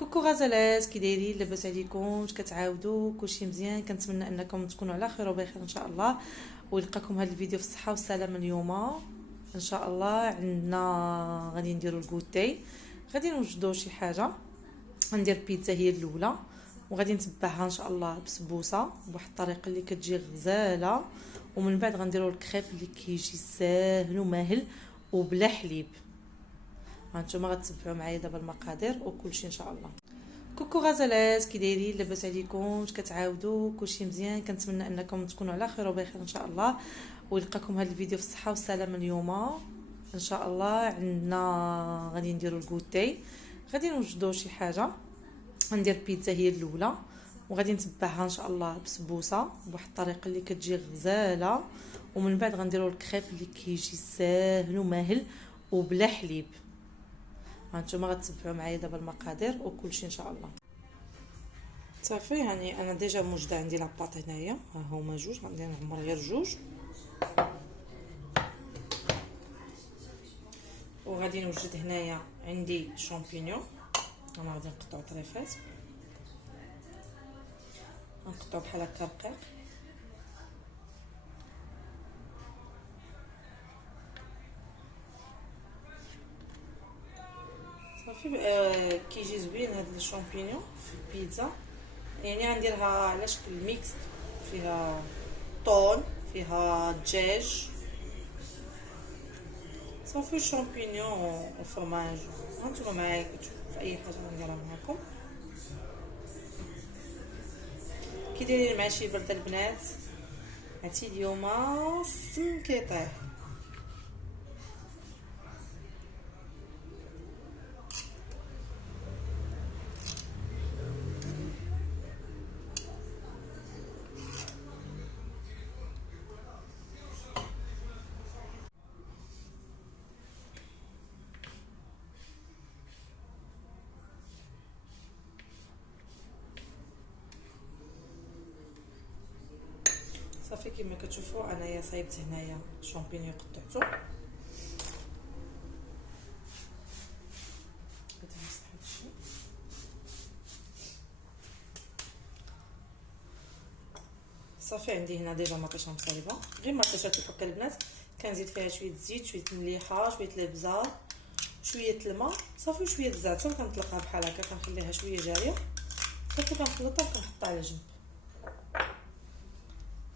كوكو غزالات، كي دايرين؟ لاباس عليكم؟ واش كتعاودوا؟ كلشي مزيان؟ كنتمنى انكم تكونوا على خير وبخير ان شاء الله، ويلقاكم هذا الفيديو في الصحه والسلامه. اليوم ان شاء الله عندنا غادي نديروا الكوتي، غادي نوجدوا شي حاجه. غندير بيتزا هي الاولى، وغادي نتبعها ان شاء الله بسبوسه بواحد الطريقه اللي كتجي غزاله، ومن بعد غنديروا الكريب اللي كيجي ساهل وماهل وبلا حليب. هانتوما غتتبعوا معايا دابا المقادير وكلشي ان شاء الله. كوكو غزالات، كي دايرين؟ لاباس عليكم؟ واش كتعاودوا؟ كلشي مزيان؟ كنتمنى انكم تكونوا على خير وبخير ان شاء الله، ويلقاكم هذا الفيديو في الصحه والسلامه. اليوم ان شاء الله عندنا غادي نديروا الكوتي، غادي نوجدوا شي حاجه. غندير بيتزا هي الاولى، وغادي نتبعها ان شاء الله بسبوسه بواحد الطريقه اللي كتجي غزاله، ومن بعد غنديروا الكريب اللي كيجي ساهل وماهل وبلا حليب. هانتوما غتتبعوا معايا دابا المقادير وكلشي ان شاء الله. صافي، يعني انا ديجا موجده عندي لاباط هنايا، ها هما جوج، غندير نعمر غير جوج، وغادي نوجد هنايا عندي شامبينيون. انا غادي نقطعو طريفات، نقطعو بحال هكا رقيق. صافي، كيجي زوين هاد الشامبينيون في البيتزا، يعني غنديرها على شكل ميكس، فيها طون، فيها دجاج. صافي الشامبينيون والفرماج، هانتوما معايا كتشوفوا اي حاجه غنديرها معاكم. كي دايرين مع شي برده البنات؟ عرفتي اليوم السم كيطيح. صافي كما كتشوفوا انايا صايبت هنايا شامبينيون قطعته. صافي عندي هنا ديجا مطيشه مصايبه، غير مطيشه الحكه البنات، كنزيد فيها شويه زيت، شويه مليحه، شويه الابزار، شويه الماء، صافي شويه الزعتر، كنطلقها بحال هكا، كنخليها شويه جاريه، صافي كنخلطها وكنحطها على جنب.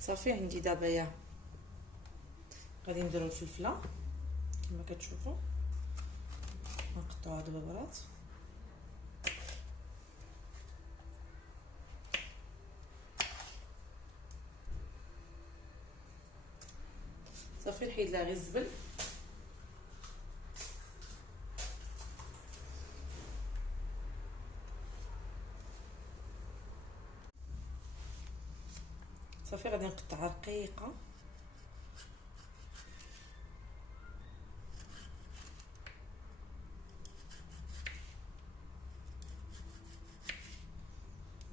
صافي عندي دابا يا غادي نديرو الفلفله كما كتشوفوا، نقطعوها دبابرات. صافي نحيد لها غير الزبل، صافي غادي نقطعها رقيقه.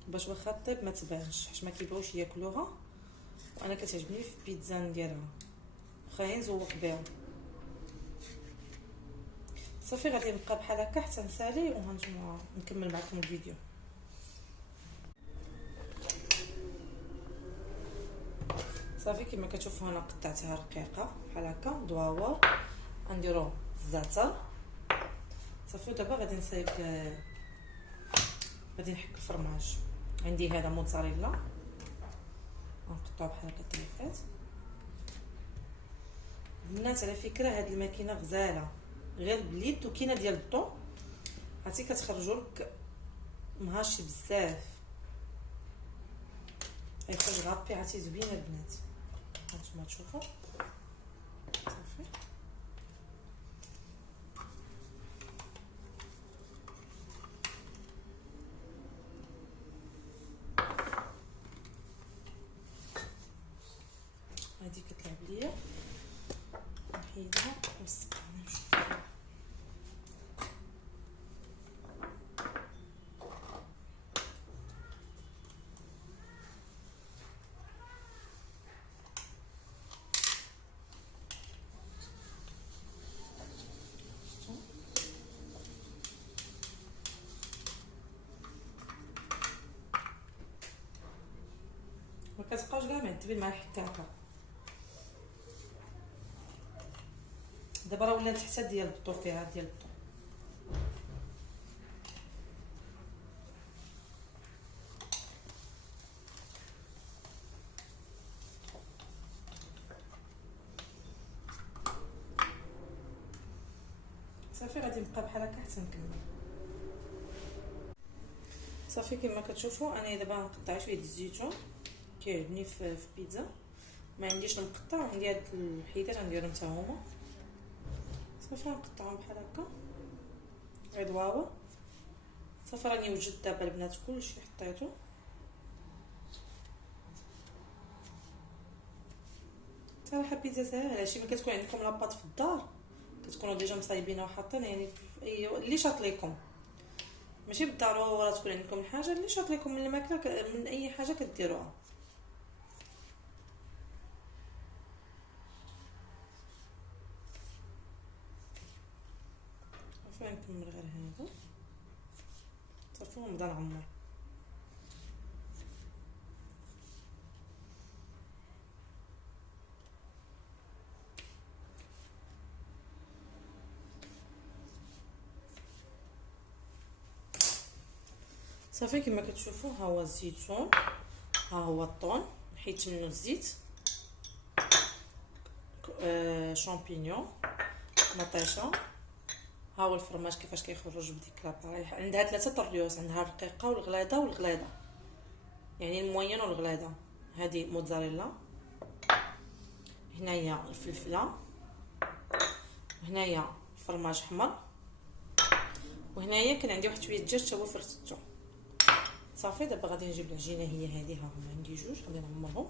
باش واخا طيب ما تبانش، حيت ما كيبغيوش ياكلوها، وانا كتعجبني في البيتزا نديرها واخا نزوق بها. صافي غادي نبقى بحال هكا حتى نسالي وهانتوما نكمل معكم الفيديو. صافي كما كتشوفوا انا قطعتها رقيقه بحال هكا دواور، غنديرو الزعتر. صافي دابا غادي نصايب، غادي نحك الفرماج. عندي هذا موتزاريلا، غنقطعو بحال هكا طريفات. البنات على فكره هاد الماكينه غزاله، غير باليد وكاينه ديال الضو، عرفتي كتخرجوا لك مهاشي بزاف، غيخرج غابي، عرفتي زوينه البنات. هانتوما تشوفوا صافي. هادي كتلعب ليا، نحيدها ونسقيها نشوف. كتبقاوش كاع معذبين مع الحكاكه. دابا راه ولات حتى ديال البطو فيها ديال البطو. صافي غادي نبقى بحال هكا حتى نكمل. صافي كما كتشوفوا انا دابا نقطع شويه الزيتون كيعجبني في البيتزا. ما عنديش المقطع، عندي هاد الحيتات غنديرهم حتى هما. صافي نقطعهم بحال هكا عدواوه. صافي راني وجدت دابا البنات كلشي حطيتو. صراحه بيتزا ساهله، شي ملي كتكون عندكم لاباط في الدار كتكونوا ديجا مصايبينها وحاطينها، يعني اللي شاط ليكم، ماشي بالضروره تكون عندكم الحاجه اللي شاط لكم من الماكله، من اي حاجه كديروها. صافي نكمل غير هذا. صافي ونبدا نعمر. صافي كما كتشوفوا ها هو الزيتون، ها هو الطون حيت منه الزيت، شامبينيون، مطيشه، ها هو الفرماج كيفاش كيخرج بديك لاباريح. عندها 3 طريوس، عندها الرقيقه والغليظه والغليظه، يعني الموين والغليظه. هذه موتزاريلا، هنايا الفلفله، هنايا الفرماج احمر، وهنايا كان عندي واحد شويه دجاج تا هو فرتو. صافي دابا غادي نجيب العجينه هي هذه، ها هما عندي جوج غادي نعمرهم.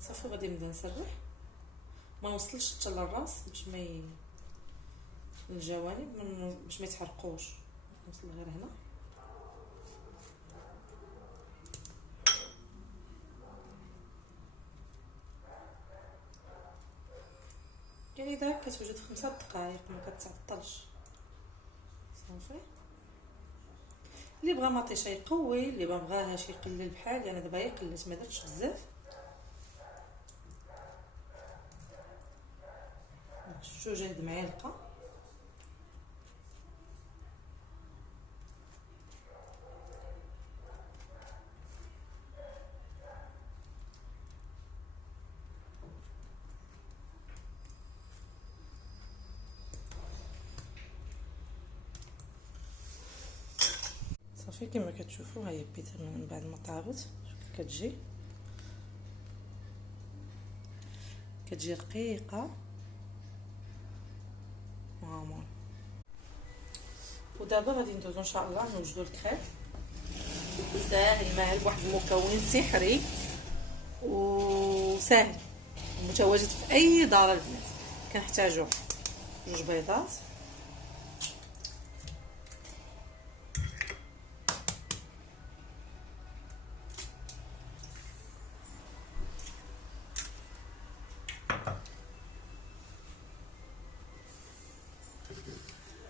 صافي غادي نبدا نسرح، ما نوصلش حتى للراس باش ما الجوانب باش ما يتحرقوش، نوصل غير هنا. يعني داك كتوجد 5 دقائق ما كتعطلش. صافي اللي بغى مطيشه يقوي، اللي ما بغاهاش يقلل بحالي انا دابا قلت ما درتش بزاف. جوج د معالق. صافي كما كتشوفوا هاهي البيتزا من بعد ما طابت كتجي رقيقه ماما. ودابا غادي ندوزو ان شاء الله نوجدو الكريم ساهل ماهل بواحد المكون سحري وسهل متواجد في اي دار البنات. كنحتاجو 2 بيضات،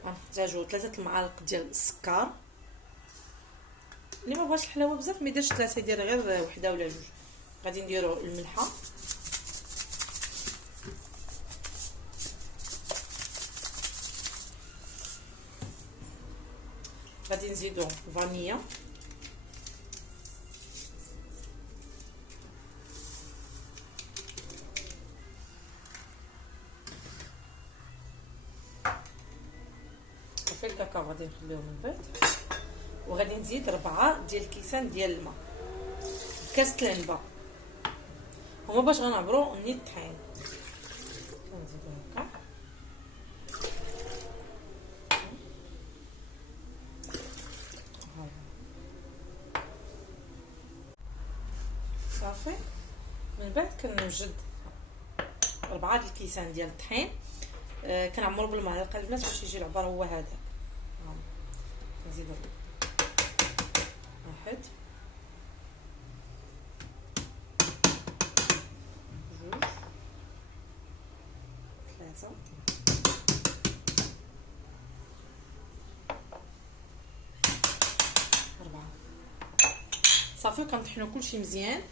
غنحتاجو 3 المعالق ديال السكر. اللي ما بغاش الحلاوه بزاف ما يديرش 3، يدير غير وحده ولا 2. غادي نديرو الملحه، غادي نزيدو فانيلا، وفي الكاكاو غادي نخليوه من بعد. وغادي نزيد 4 ديال الكيسان ديال الماء، كاسه العنبه هما باش غنعبرو نيت الطحين. كنزيدو هكا صافي. من بعد كنوجد 4 ديال الكيسان ديال الطحين، كنعمرو بالمعلقه البنات باش يجي العبار هو هذا. كنزيدو 1 جوج 3 4. صافي كنطحنوا كلشي مزيان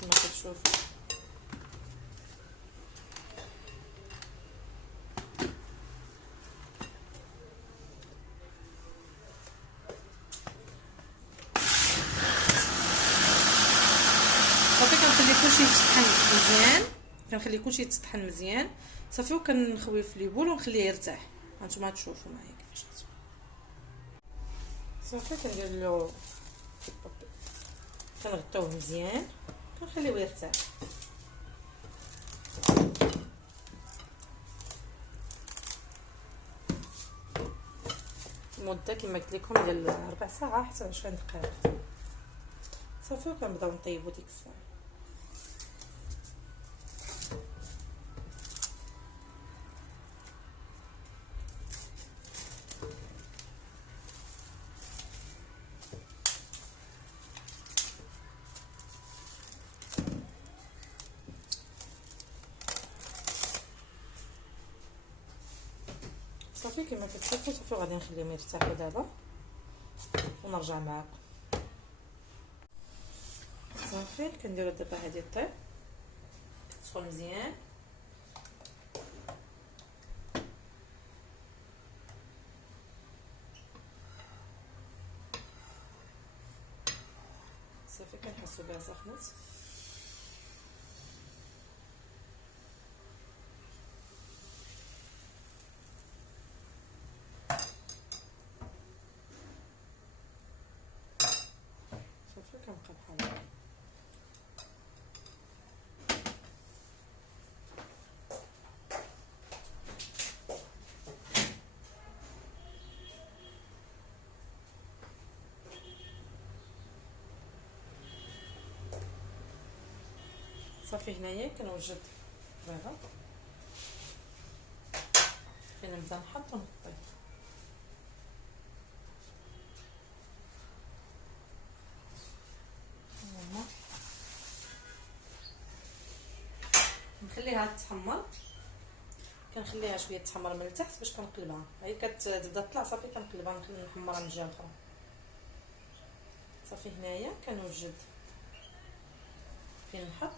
كما كتشوفوا. صافي كنخلي كلشي يتطحن مزيان، كنخلي كلشي يتطحن مزيان صافي، وكنخويه في لي بول ونخليه يرتاح. هانتوما تشوفوا معايا كيفاش غتكون. صافي كندير له كنغطيوه مزيان كنخليوه يرتاح مده كما قلت لكم ديال 4 ساعات حتى 20 دقيقه صافي. وكنبداو نطيبوا ديك الساعه. صافي كما كتشوفوا صافي غادي نخليهم يرتاحوا دابا ونرجع معكم. صافي كنديروا دابا هذه الطيب تسخن مزيان. صافي كنحسوا بها سخنت. صافي كنبقى بحال هكا. صافي هنايا كنوجد بيضه كنبدا نحط ونغطي. نخليها تتحمر، كنخليها شويه تحمر من التحت باش كنقلبها. هي كتبدا تطلع صافي كنقلبها نحمرها من الجهه الاخرى. صافي هنايا كنوجد فين نحط.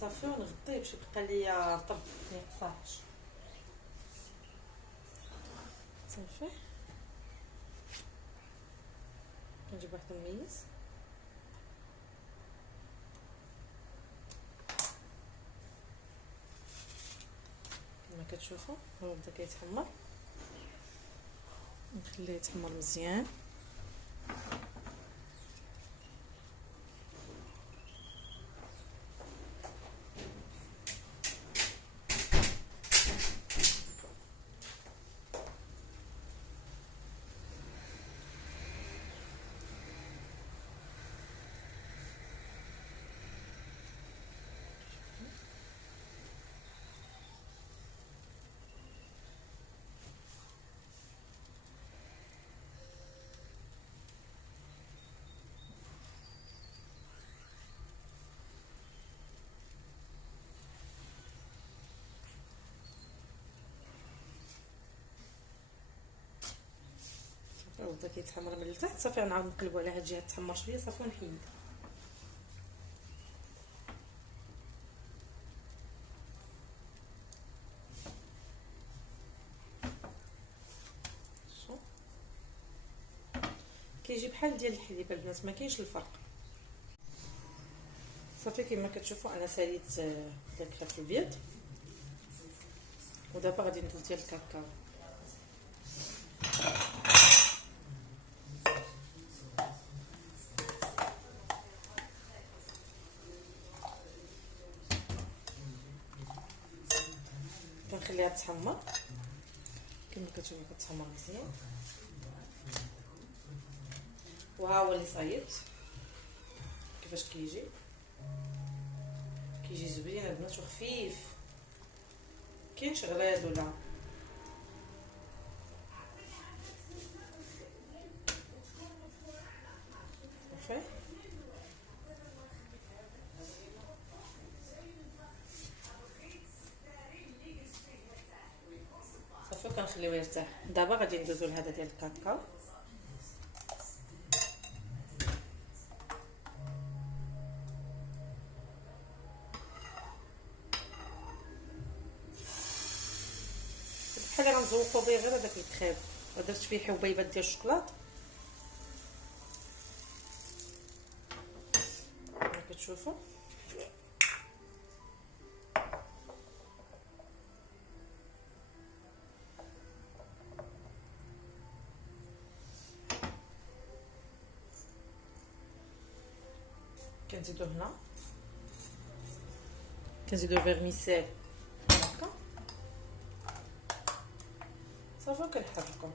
صافي ونغطيه باش يبقى ليا رطب ما يقصاش. صافي كنجيب واحد الميز كما كتشوفوا هو بدا كيتحمر. نخليه يتحمر مزيان. بدا كيتحمر من التحت صافي نعاود نقلبو على هاد الجهه تحمر شويه صافي ونحيد. كيجي بحال ديال الحليب البنات ما كاينش الفرق. صافي كما كتشوفوا انا ساليت داك في البيض ودابا غادي ندوز ديال الكاكاو. كنخليها تحمر كما كتشوفوا كتحمر مزيان. وها هو اللي صايب كيفاش كيجي كيجي زوين البنات وخفيف، كاينش غليظ ولا صافي. صافي كنخليوه يرتاح. دابا غادي ندوزو لهذا ديال الكاكاو. بحال غنزوقو به غير هذاك الكريم، ودرت فيه حبيبات ديال الشوكولاط كما كتشوفوا. كنزيدو هنا، كنزيدو فيرميسيل هكا صافي وكنحركو.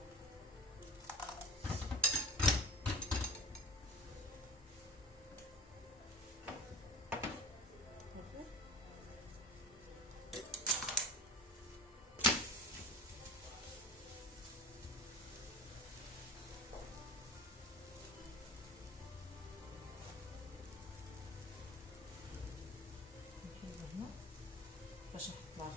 باش نحط الاخر.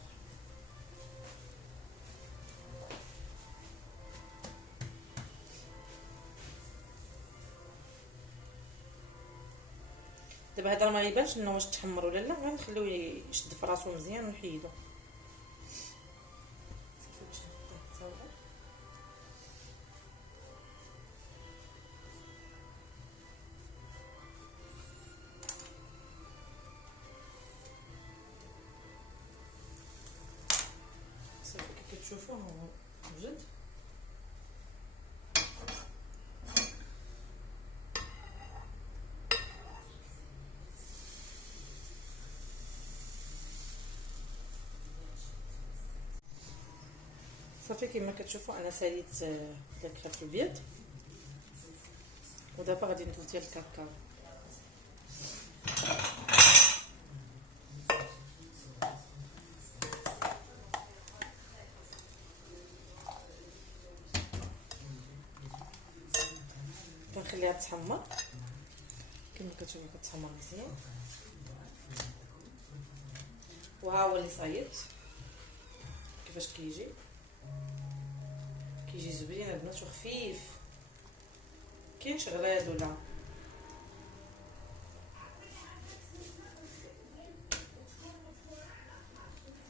دابا هذا ما يبانش انه واش تحمر ولا لا، غنخليوه يشد في راسو مزيان ونحيدو. صافي كي كتشوفوا هو وجد. صافي كما كتشوفوا انا ساليت داك الكريم الابيض، ودابا غادي ندوز ديال الكاكاو. كنخليها تحمر كما كتشوفوا، كتحمر مزيان. وها هو اللي صايبت كيفاش كيجي زوين البنات وخفيف، كاينش غليظ ولا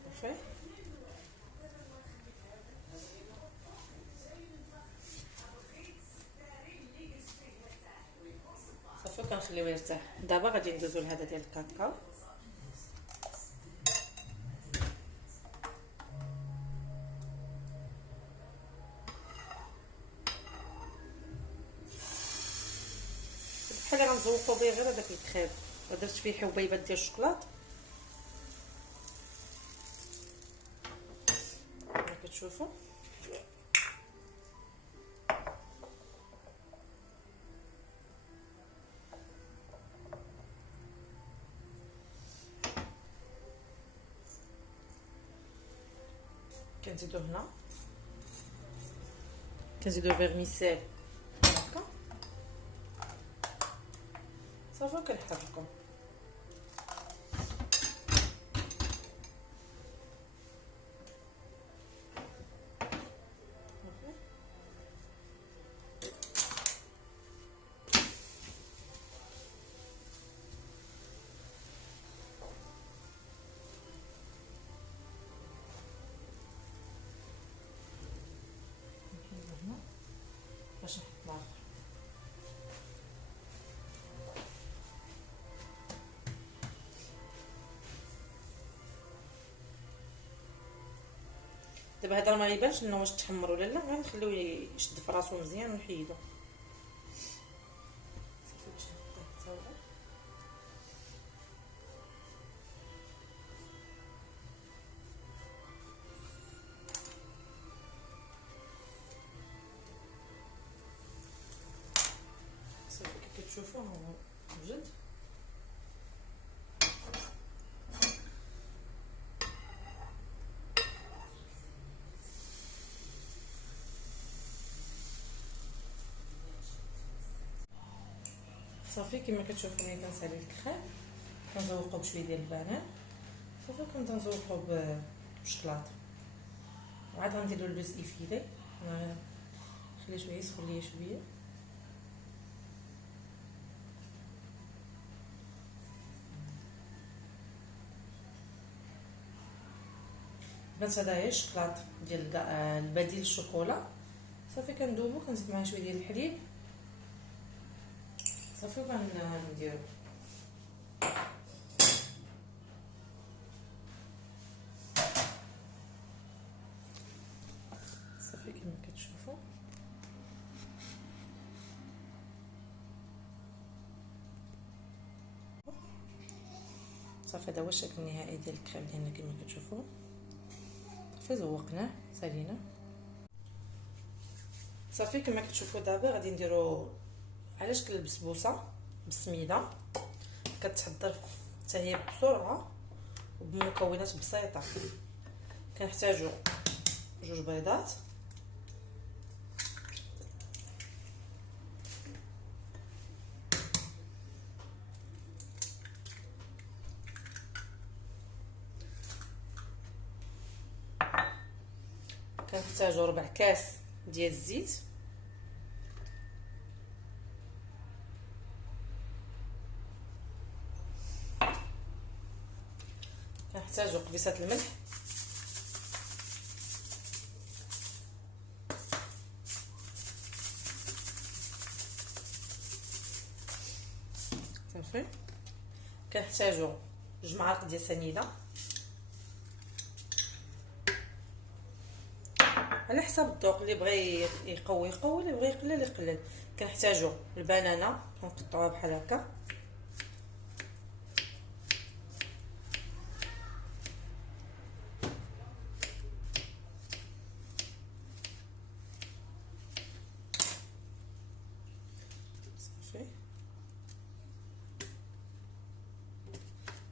صافي. صافي كنخليوه يرتاح. دابا غادي ندوزو لهذا ديال الكاكاو. بحال غنزوقو به غير هذاك الكريم، ودرت فيه حبيبات ديال الشوكولاط كما كتشوفوا. كنزيدو هنا، كنزيدو فيرميسيل هكا صافي وكنحركو. باش نحط الاخر. دابا هذا ما يبانش انه واش تحمر ولا لا، غنخليوه يشد في راسو مزيان ونحيدو. صافي باش نحطيه حتى هو. صافي كي كتشوفوا هو وجد. صافي كما كتشوفوا ملي كنسالي الكريم كنزوقو بشويه ديال البنان، صافي كنبدا نزوقو بالشكلاط، وعاد غندير له اللوز ايفيلي، نخليه شويه يسخن ليا شويه. بنت هذا هي الشكلاط ديال البديل الشوكولا. صافي كندوبو، كنزيد معاه شويه ديال الحليب صافي وكنديرو صافي كما كتشوفوا. صافي هذا هو الشكل النهائي ديال الكريم ديالنا كما كتشوفوا. صافي زوقناه سالينا. صافي كما كتشوفوا دابا غادي نديرو على شكل البسبوسه بالسميده، كتحضر حتى هي بسرعه وبمكونات بسيطه. كنحتاجو 2 بيضات، كنحتاجو 4 كاس ديال الزيت، كنحتاجو قبيصه الملح، صافي كنحتاجو 2 معالق ديال سنيده على حسب الذوق، اللي بغى يقوي يقوي، اللي بغى يقلل يقلل. كنحتاجو البنانه كنقطعوها بحال هكا،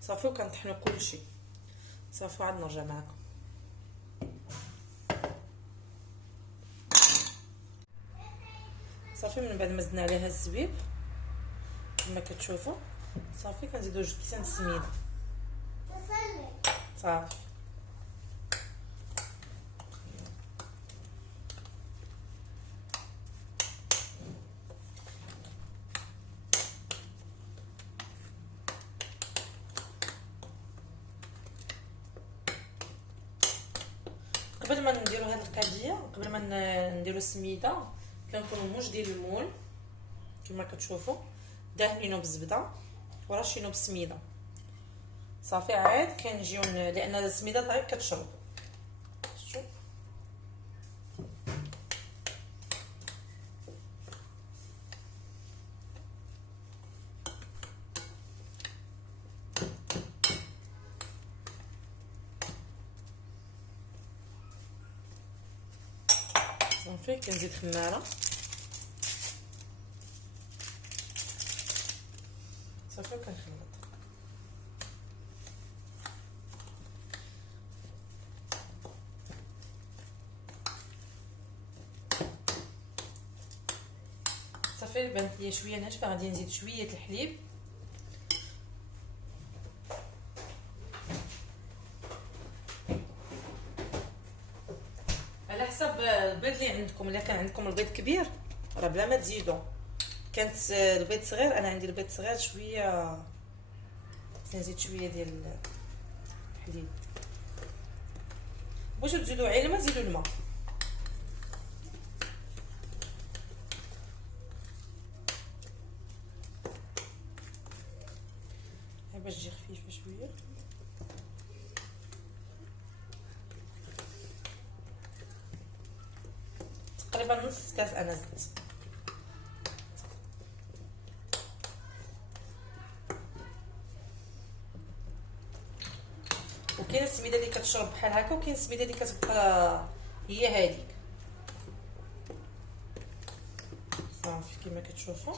صافي وكنطحنوا كلشي صافي وعاد نرجع معكم. صافي من بعد ما زدنا عليها الزبيب كما كتشوفوا، صافي كنزيدو 2 كيسان السميده صافي. قبل ما نديرو هاد القضيه، قبل ما نديرو السميده، كنكونوا موش ديال المول كما كتشوفوا دهنينو بالزبده ورشينو بالسميده صافي. عاد كنجيو لان السميده غير كتشرب. شوف صافي كنزيد خماره صافي وكنخلط. صافي بانت ليا شويه ناشفه، غادي نزيد شويه الحليب على حسب البيض اللي عندكم. الا كان عندكم البيض كبير راه بلا ما تزيدوا، كانت البيض صغير، انا عندي البيض صغير شويه نزيد شويه ديال الحليب. بغيتو تزيدوا عين الماء زيدوا الماء. باش تجي خفيفه شويه. تقريبا نص كاس انا زدت. وكاين السميده اللي كتشرب بحال هكا، وكاين السميده اللي كتبقى هي هذيك صافي كما كتشوفوا.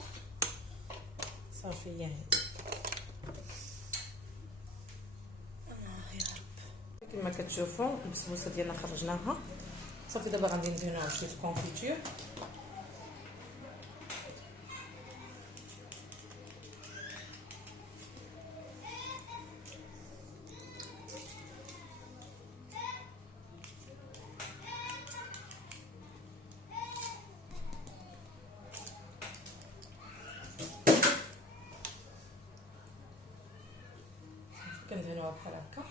صافي هي هذه يا رب. كما كتشوفوا البسبوسه ديالنا خرجناها صافي. دابا غادي ندهنوها بشويه الكونفيتور كندهنوها بحال هكا.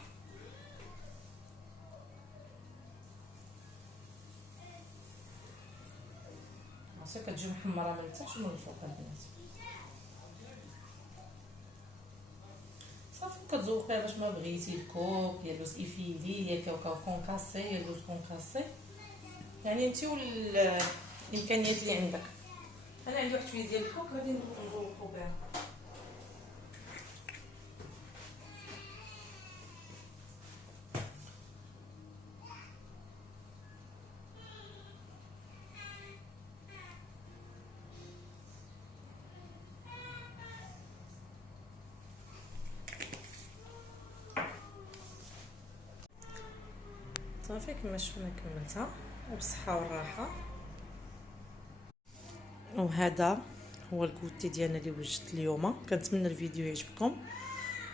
عرفتي كتجي محمره من التحت ومن الفوق البنات. صافي كتذوقيها باش ما بغيتي، الكوك يا لوز ايفيلي يا كاوكاو كونكاسي يا لوز كونكاسي، يعني انت والامكانيات اللي عندك. انا عندي واحد شويه ديال الكوك غادي نذوقو بها. صافي كما شفنا كملتها وبالصحه والراحه. وهذا هو الكوتي ديالنا اللي وجدت اليوم. كنتمنى الفيديو يعجبكم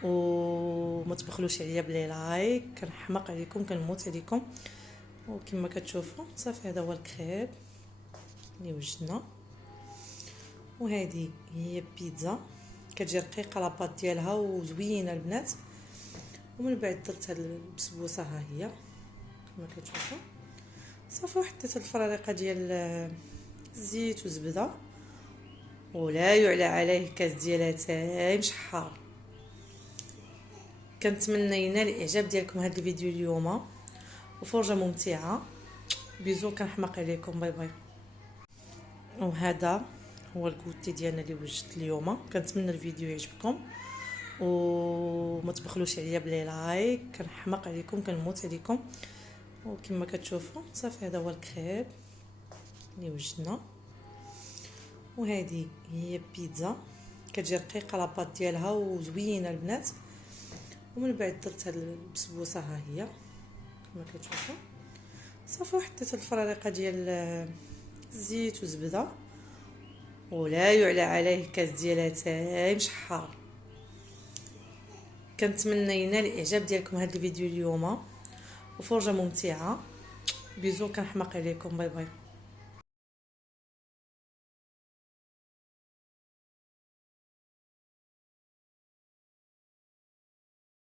وما تبخلوش عليا بلي لايك، كنحماق عليكم كنموت عليكم. وكما كتشوفوا صافي هذا هو الكريب اللي وجدنا. وهذه هي بيتزا كتجي رقيقه لاباط ديالها وزوينه البنات. ومن بعد درت هاد البسبوسه ها هي كما كتشوفوا. صافي وحطيت الفراريقه ديال الزيت وزبده، ولا يعلى عليه كاس ديال اتاي مشحار. كنتمنى ينال الاعجاب ديالكم هذا الفيديو اليوم وفرجه ممتعه. بيزو كنحماق عليكم، باي باي. وهذا هو الكوتي ديالنا اللي وجدت اليوم. كنتمنى الفيديو يعجبكم وما تبخلوش عليا بلي لايك، كنحماق عليكم كنموت عليكم. وكما كتشوفوا صافي هذا هو الكريب اللي وجدنا. وهذه هي بيتزا كتجي رقيقه لاباط ديالها وزوينه البنات. ومن بعد درت هاد البسبوسه ها هي كما كتشوفوا. صافي وحطيت الفراريقه ديال الزيت وزبده، ولا يعلى عليه كاس ديال اتاي مشحار. كنتمنى ينال الاعجاب ديالكم هذا الفيديو اليوم وفرجه ممتعه. بيزو كنحماق عليكم، باي باي.